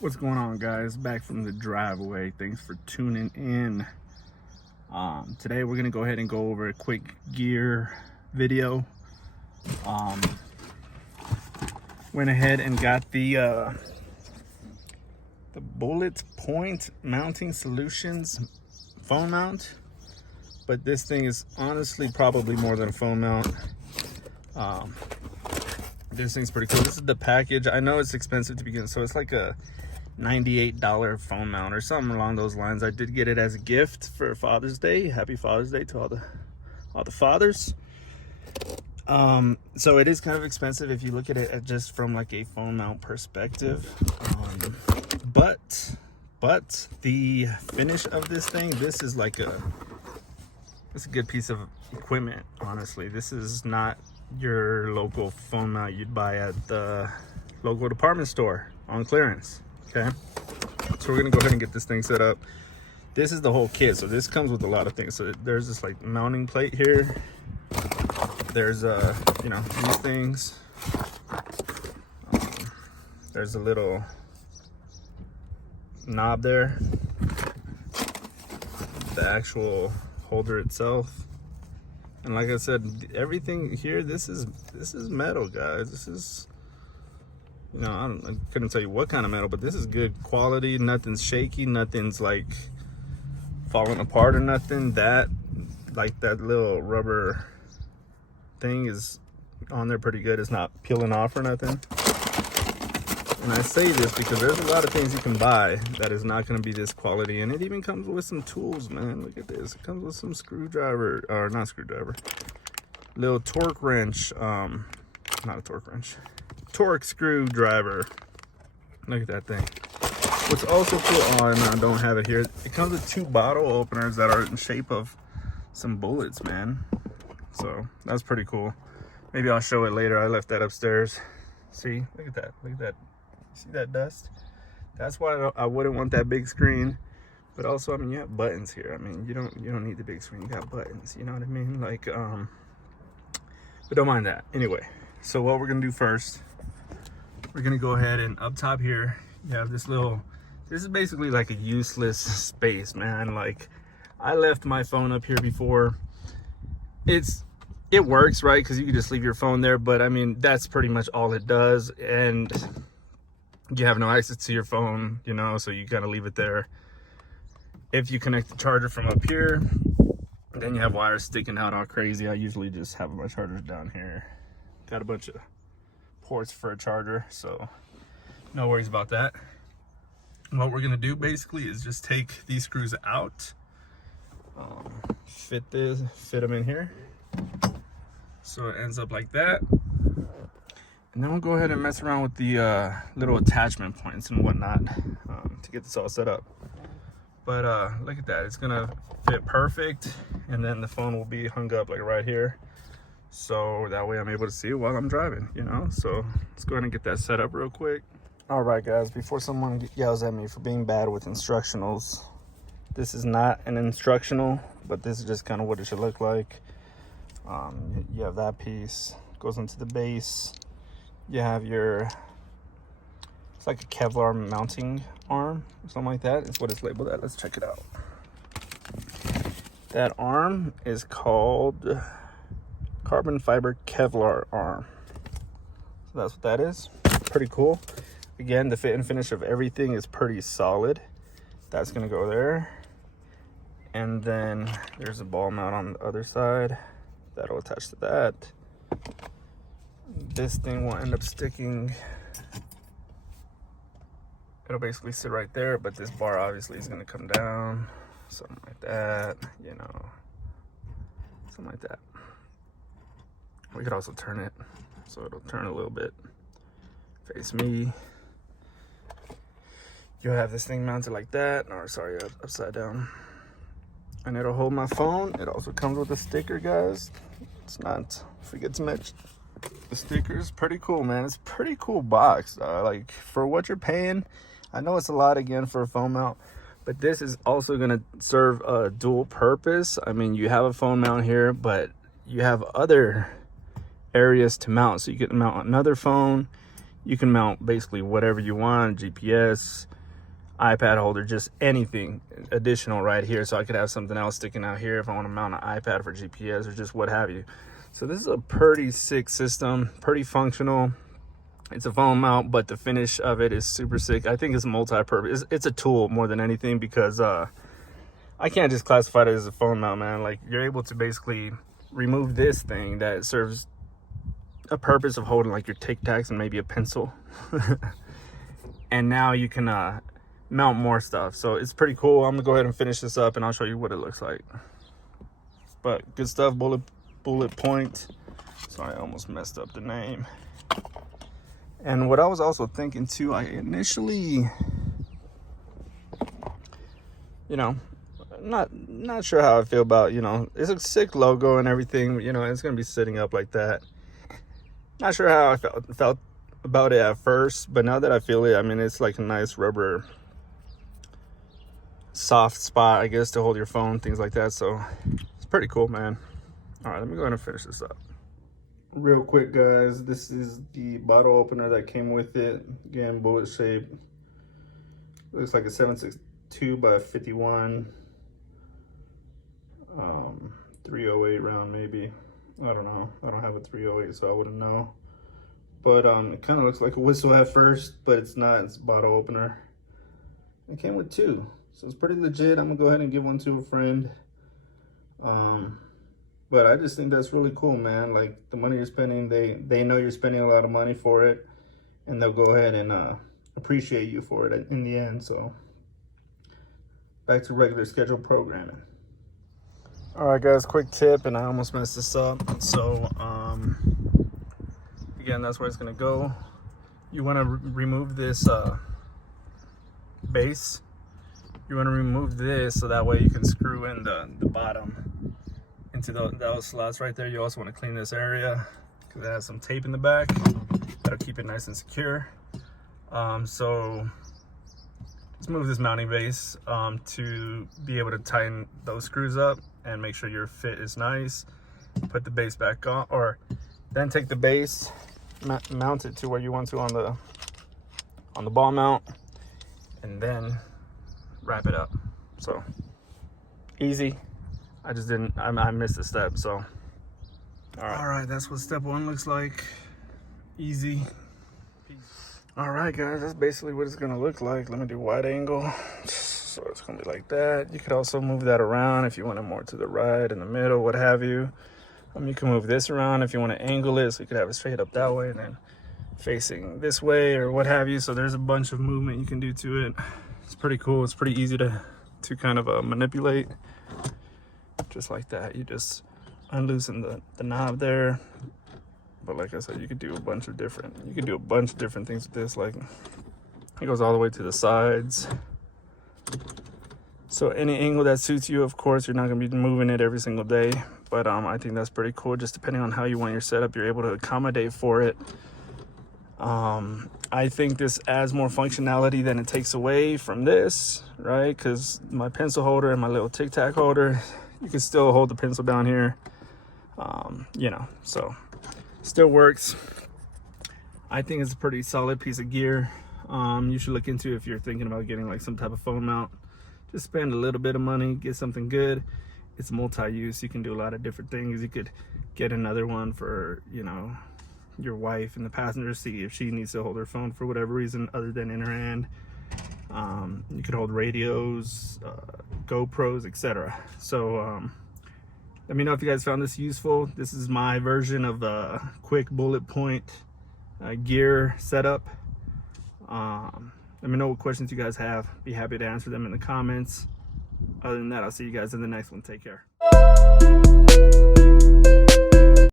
What's going on, guys? Back from the driveway. Thanks for tuning in. Today we're gonna go ahead and go over a quick gear video. Went ahead and got the Bulletpoint mounting solutions phone mount, but this thing is honestly probably more than a phone mount. This thing's pretty cool. This is the package. I know it's expensive to begin, so it's like a $98 phone mount or something along those lines. I did get it as a gift for Father's Day. Happy Father's Day to all the fathers. So it is kind of expensive if you look at it just from like a phone mount perspective. But the finish of this thing, this is like it's a good piece of equipment, honestly. This is not your local phone mount you'd buy at the local department store on clearance. Okay, so we're gonna go ahead and get this thing set up. This is the whole kit, so this comes with a lot of things. So there's this like mounting plate here. There's you know, these things. There's a little knob there. The actual holder itself. And like I said, everything here, this is metal, guys. This is, you know, I couldn't tell you what kind of metal, but this is good quality. Nothing's shaky, nothing's like falling apart or nothing. That, like that little rubber thing is on there pretty good. It's not peeling off or nothing. And I say this because there's a lot of things you can buy that is not going to be this quality, and it even comes with some tools, man. Look at this. It comes with some screwdriver, or not screwdriver, little torque wrench, not a torque wrench, torque screwdriver. Look at that thing. What's also cool, oh, and I don't have it here, it comes with 2 bottle openers that are in shape of some bullets, man. So that's pretty cool. Maybe I'll show it later. I left that upstairs. See, look at that, look at that. See that dust? That's why I wouldn't want that big screen. But also, I mean, you have buttons here. I mean, you don't need the big screen. You got buttons, you know what I mean? Like, but don't mind that. Anyway, so what we're gonna do first, we're gonna go ahead and up top here, you have this little, this is basically like a useless space, man. Like, I left my phone up here before. It works, right? Because you can just leave your phone there, but I mean, that's pretty much all it does. And you have no access to your phone, you know, so you gotta leave it there. If you connect the charger from up here, then you have wires sticking out all crazy. I usually just have my chargers down here. Got a bunch of ports for a charger, so no worries about that. What we're gonna do basically is just take these screws out, fit them in here, so it ends up like that. And then we'll go ahead and mess around with the little attachment points and whatnot to get this all set up. But look at that, it's gonna fit perfect. And then the phone will be hung up like right here. So that way I'm able to see it while I'm driving, you know? So let's go ahead and get that set up real quick. All right, guys, before someone yells at me for being bad with instructionals, this is not an instructional, but this is just kind of what it should look like. You have that piece, goes into the base. You have your, it's like a Kevlar mounting arm or something like that. It's what it's labeled at. Let's check it out. That arm is called carbon fiber Kevlar arm. So that's what that is. Pretty cool. Again, the fit and finish of everything is pretty solid. That's gonna go there. And then there's a ball mount on the other side. That'll attach to that. This thing will end up sticking. It'll basically sit right there, but this bar obviously is gonna come down. Something like that, you know. Something like that. We could also turn it, so it'll turn a little bit. Face me. You'll have this thing mounted like that, or sorry, upside down. And it'll hold my phone. It also comes with a sticker, guys. It's not, forget to mention the stickers. Pretty cool, man. It's a pretty cool box. Like, for what you're paying, I know it's a lot again for a phone mount, but this is also gonna serve a dual purpose. I mean, you have a phone mount here, but you have other areas to mount. So you can mount another phone, you can mount basically whatever you want, GPS, iPad holder, just anything additional right here. So I could have something else sticking out here if I want to mount an iPad for GPS or just what have you. So this is a pretty sick system, pretty functional. It's a phone mount, but the finish of it is super sick. I think it's multi-purpose. It's a tool more than anything, because I can't just classify it as a phone mount, man. Like, you're able to basically remove this thing that serves a purpose of holding like your Tic Tacs and maybe a pencil. And now you can mount more stuff. So it's pretty cool. I'm gonna go ahead and finish this up and I'll show you what it looks like. But good stuff, Bulletpoint. Sorry, I almost messed up the name. And what I was also thinking too, I initially, you know, not sure how I feel about, you know, it's a sick logo and everything, you know, it's gonna be sitting up like that. Not sure how I felt about it at first, but now that I feel it, I mean, it's like a nice rubber soft spot, I guess, to hold your phone, things like that. So it's pretty cool, man. All right, let me go ahead and finish this up. Real quick, guys, this is the bottle opener that came with it. Again, bullet shape. Looks like a 7.62 by 51. 308 round, maybe. I don't know. I don't have a 308, so I wouldn't know. But it kind of looks like a whistle at first, but it's not. It's a bottle opener. It came with 2, so it's pretty legit. I'm gonna go ahead and give one to a friend. But I just think that's really cool, man. Like, the money you're spending, they know you're spending a lot of money for it, and they'll go ahead and appreciate you for it in the end. So back to regular scheduled programming. All right, guys, quick tip, and I almost messed this up. So again, that's where it's gonna go. You want to remove this base. You want to remove this so that way you can screw in the bottom into those slots right there. You also want to clean this area because it has some tape in the back that'll keep it nice and secure. So let's move this mounting base to be able to tighten those screws up and make sure your fit is nice. Put the base back on, or then take the base, mount it to where you want to on the ball mount, and then wrap it up. So easy. I just didn't, I missed a step. So all right, that's what step 1 looks like. Easy. All right, guys, that's basically what it's gonna look like. Let me do wide angle. So it's gonna be like that. You could also move that around if you want it more to the right, in the middle, what have you. You can move this around if you want to angle it, so you could have it straight up that way and then facing this way or what have you. So there's a bunch of movement you can do to it. It's pretty cool. It's pretty easy to kind of manipulate. Just like that. You just unloosen the knob there. But like I said, you could do a bunch of different things with this. Like, it goes all the way to the sides. So any angle that suits you, of course. You're not going to be moving it every single day. But I think that's pretty cool. Just depending on how you want your setup, you're able to accommodate for it. I think this adds more functionality than it takes away from this, right? Because my pencil holder and my little Tic Tac holder, you can still hold the pencil down here. You know, so still works. I think it's a pretty solid piece of gear. You should look into if you're thinking about getting like some type of phone mount. Just spend a little bit of money, get something good. It's multi-use. You can do a lot of different things. You could get another one for, you know, your wife in the passenger seat if she needs to hold her phone for whatever reason other than in her hand. You could hold radios, GoPros, etc. So let me know if you guys found this useful. This is my version of a quick Bulletpoint gear setup. Let me know what questions you guys have. Be happy to answer them in the comments. Other than that, I'll see you guys in the next one. Take care.